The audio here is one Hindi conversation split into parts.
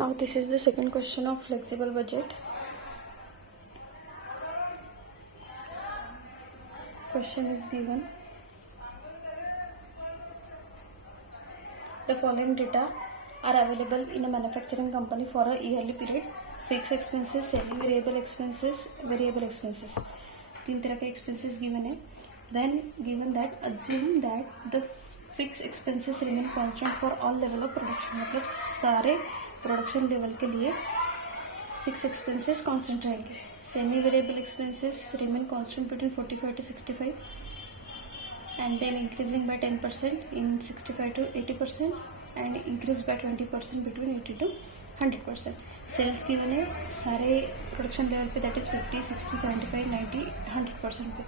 Now this is the second question of flexible budget. Question is given. The following data are available in a manufacturing company for a yearly period. Fixed expenses, semi-variable expenses, variable expenses. तीन तरह के expenses given है. Then given that assume that the fixed expenses remain constant for all level of production. मतलब सारे प्रोडक्शन लेवल के लिए फिक्स एक्सपेंसेस कांस्टेंट रहेंगे. Semi variable expenses remain constant between 45 to 65 and then increasing by 10% in 65 to 80% and increase by 20% between 80 to 100%. Sales की मैंने सारे प्रोडक्शन लेवल पे दैट इज 50, 60, 75, 90, 100% पे.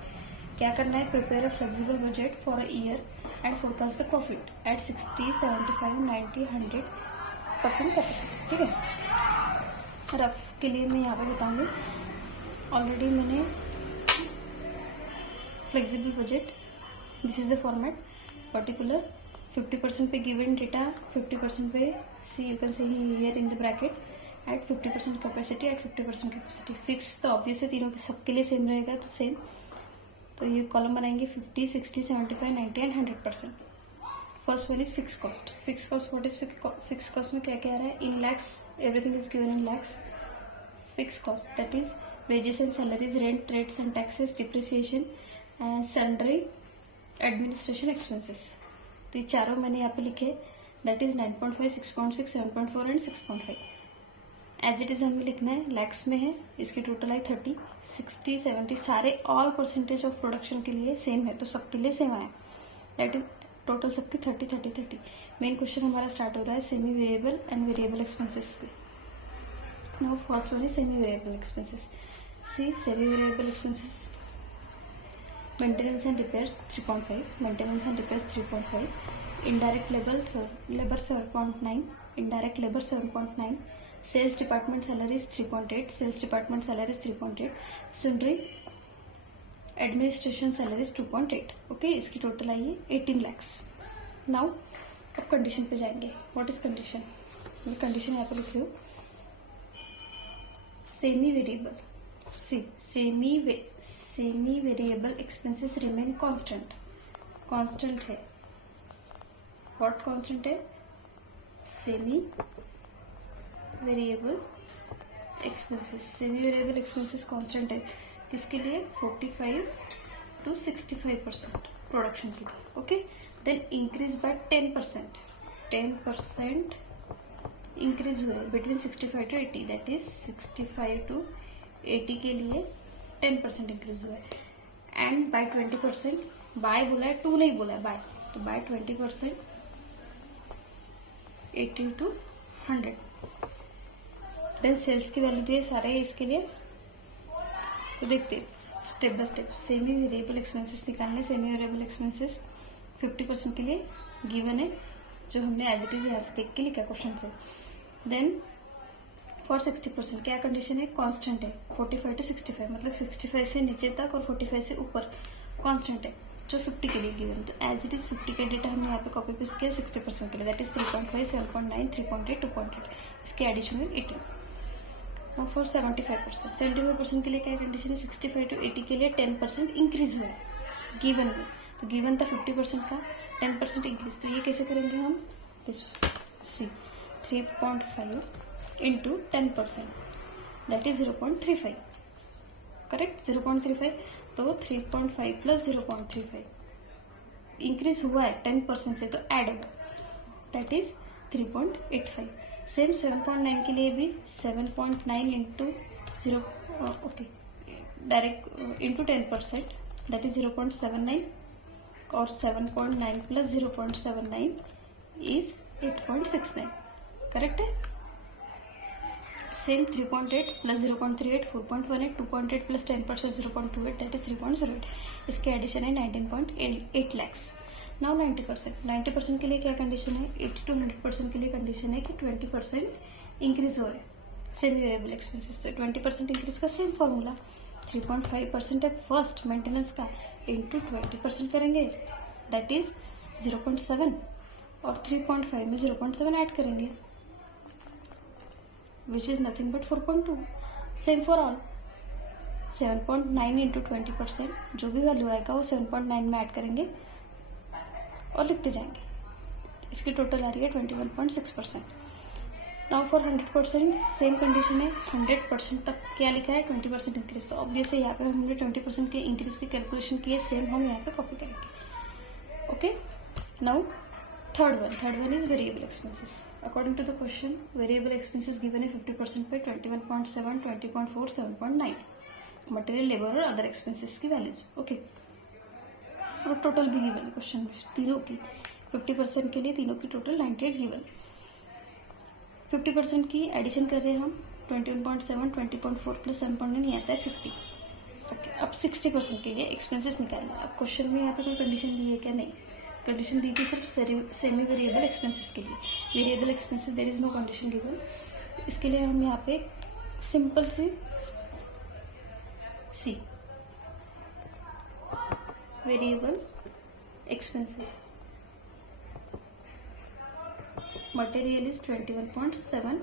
क्या करना है? Prepare a flexible budget for a year and forecast the profit at 60, 75, 90, 100% capacity. ठीक है. रफ के लिए मैं यहाँ पे बताऊँगी. ऑलरेडी मैंने flexible budget, this is the format. Particular 50% पे गिवन डेटा, 50% पे see you can say here in the bracket at 50% capacity at 50% capacity. Fix तो ऑब्वियस है, तीनों के सबके लिए सेम रहेगा तो सेम. तो ये कॉलम बनाएंगे 50, 60, 75, 90 and 100%. First one is fix cost. Fix cost, what is fix cost में क्या क्या आ रहा है? In lakhs, everything is given in lakhs. Fix cost that is wages and salaries, rent, rates and taxes, depreciation and sundry administration expenses. तो ये चारों मैंने यहाँ पे लिखे. That is 9.5, 6.6, 7.4 and 6.5. As it is हमें लिखना है. लैक्स में है, इसकी टोटल है 30, 60, 70. सारे ऑल परसेंटेज ऑफ प्रोडक्शन के लिए सेम है तो सबके लिए सेम आया. दैट इज टोटल सबकी 30, 30, 30. मेन क्वेश्चन हमारा स्टार्ट हो रहा है semi variable and variable expenses से. Now first one is semi variable expenses. See semi variable expenses. Maintenance and repairs 3.5, maintenance and repairs 3.5, indirect labour 7.9, indirect labour 7.9, sales department salaries 3.8, sales department salaries 3.8, sundry administration salaries 2.8. Okay, इसकी टोटल आई है 18 lakhs. नाउ अब कंडीशन पे जाएंगे. What is condition? ये कंडीशन यहाँ पे लिख रही हूँ. Semi variable, see semi variable expenses remain constant. Constant है. व्हाट कांस्टेंट है? Semi variable expenses. Semi variable expenses constant है. किसके लिए? 45 to 65% प्रोडक्शन के लिए. Okay, then increase by 10%. 10% increase हुआ है between 65 to 80. That is 65 to 80 के लिए 10% इंक्रीज हुआ है. एंड बाय 20%, बाय बोला है, 2 नहीं बोला है, बाय. तो बाय 20% 80 to 100. देन सेल्स की वैल्यू दिए सारे इसके लिए. तो देखते step by step. Semi variable expenses निकालने. सेमी वेरिएबल एक्सपेंसेस 50% के लिए गिवन है, जो हमने एज इट इज यहाँ से देख के लिखा क्वेश्चन से. देन फॉर 60% क्या कंडीशन है? कांस्टेंट है. 45 to 65 मतलब 65 से नीचे तक और 45 से ऊपर कांस्टेंट है, जो 50 के लिए गिवन. तो एज इट इज 50 के डेटा हमने यहाँ पे कॉपी पेस्ट किया 60% के लिए. That is 3.5, 7.9, 3.8, 2.8. इसके एडिशन में 18. और फॉर 75%, 75% के लिए क्या कंडीशन है? 65 to 80 के लिए 10% इंक्रीज हुआ है गिवन में. तो गिवन था 50% का, 10% इंक्रीज. तो ये कैसे करेंगे हम? सी 3.5 इंटू 10%, दैट इज 0.35. करेक्ट, 0.35. तो 3.5 प्लस 0.35 इंक्रीज हुआ है 10% से, तो ऐड होगा. That is 3.85. सेम 7.9 के लिए भी 7.9 into 0, okay, direct into 10%, that is 0.79. और 7.9 प्लस 0.79 इज 8.69. करेक्ट है. Same 3.8 plus 0.38, 4.18, 2.8 plus 10% 0.28, that is 3.08. इसके एडिशन है 19.8 lakhs. नाउ 90%. 90% के लिए क्या कंडीशन है? 80 to 100% के लिए कंडीशन है कि 20% इंक्रीज हो रहा है सेमी वेरिएबल एक्सपेंसेस. तो 20% इंक्रीज का सेम फॉर्मूला. 3.5% है फर्स्ट मेंटेनेंस का, इंटू 20% करेंगे, दैट इज 0.7. और 3.5 में 0.7 ऐड करेंगे. Which is nothing but 4.2. Same for all. 7.9 into 20%, जो भी वैल्यू आएगा वो 7.9 में ऐड करेंगे और लिखते जाएंगे. इसकी टोटल आ रही है 21.6%. नाउ फॉर 100% सेम कंडीशन है. 100% तक क्या लिखा है? 20% इंक्रीज. तो ऑब्वियसली यहाँ पे हमने 20% के इंक्रीज की कैलकुलेशन की है, सेम हम यहाँ पे कॉपी करेंगे. Okay. Now third one is variable expenses. According to the question variable expenses given है 50% पे 21.7, 20.4, 7.9. मटेरियल, लेबर और अदर एक्सपेंसेस की वैल्यूज. ओके. और टोटल भी गिवन है क्वेश्चन में तीनों की. 50% के लिए तीनों की टोटल 98 गिवन. 50% की एडिशन कर रहे हैं हम. 21.7, 20.4 प्लस 7.9 ये आता है 50. ओके. अब 60% के लिए एक्सपेंसेस निकालना है. अब क्वेश्चन में यहाँ पे कोई कंडीशन दी है क्या? नहीं. कंडीशन दी थी सिर्फ सेमी वेरिएबल एक्सपेंसेस के लिए. Variable expenses there is no condition given. इसके लिए हम यहाँ पे सिंपल सी सी variable expenses. Material is 21.7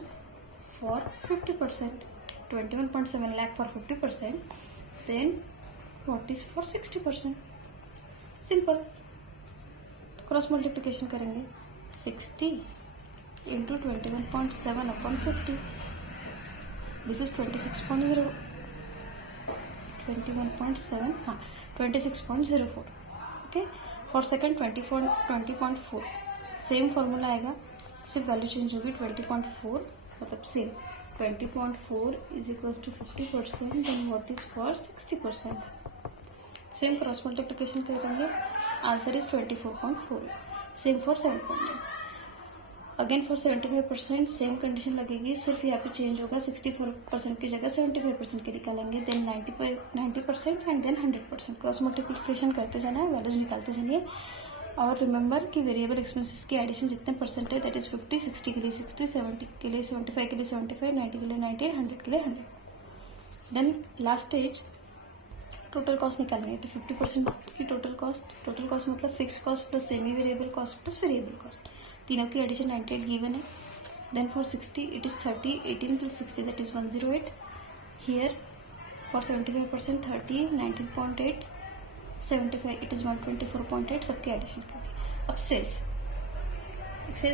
for 50%. 21.7 lakh for 50%. Then what is for 60%? Simple. Cross multiplication करेंगे. 60 इंटू 21.7 अपॉन 50. This is 26.0. 21.7 हाँ 26.04. Okay. For second 20.4 same formula आएगा, सिर्फ वैल्यू चेंज होगी. 20.4 मतलब same 20.4 is equals to 50%. Then what is for 60%. Same cross multiplication करेंगे. Answer is 24.4. Same for 7.9. Again for 75% same condition लगेगी, सिर्फ यहाँ पे चेंज होगा. 64% की जगह 75% की निकालेंगे. Then 90% and then 100%. Cross multiplication करते जाना है, वैल्यूज निकालते जाइए. और रिमेंबर कि वेरिएबल एक्सपेंसेस की एडिशन जितने परसेंट है दैट इज 50. 60 के लिए 60, 70 के लिए 75, के लिए 75, 90 के लिए 90, 100 के लिए 100. Then last stage total cost निकालनी है. तो 50% की टोटल कॉस्ट मतलब fix cost plus semi variable cost plus variable cost. तीनों की एडिशन 98 गिवन है. Then for 60 it is 30. 18 plus 60 that is 108. Here for 75% 30, 19.8, 75 it is 124.8. सबके एडिशन करेंगे. अब सेल्स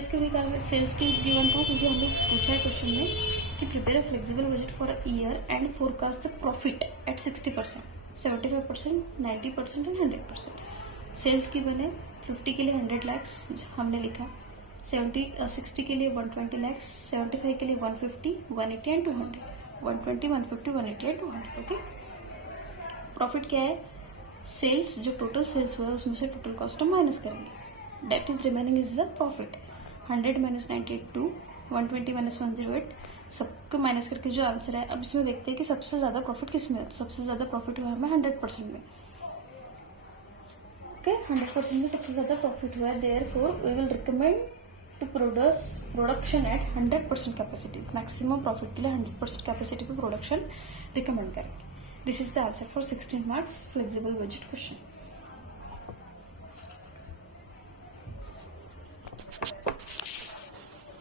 के निकाल सेल्स की गिवन था क्योंकि हमें पूछा है क्वेश्चन में कि prepare a flexible budget for a year and forecast the profit at 60%, 75%, 90% and 100%. Sales की बने 50 के लिए 100 lakhs हमने लिखा. 60 के लिए 120 lakhs, 75 के लिए 150, 180 एंड 200. 120, 150, 180 एंड 200. ओके. प्रॉफिट क्या है? सेल्स, जो टोटल सेल्स हुआ है उसमें से टोटल कॉस्ट हम माइनस करेंगे. That is remaining is the profit. 100 minus 92, 120 minus 108. सबको माइनस करके जो आंसर है. अब इसमें देखते हैं कि सबसे ज़्यादा प्रॉफिट किस में है. तो सबसे ज़्यादा प्रॉफिट हुआ है हमें 100% में. ओके. 100% में सबसे ज़्यादा प्रॉफिट हुआ है. Therefore we will recommend to production at 100% capacity. Maximum profit के लिए 100% कैपेसिटी पे प्रोडक्शन रिकमेंड करेंगे. This is the answer for 16 marks flexible budget question.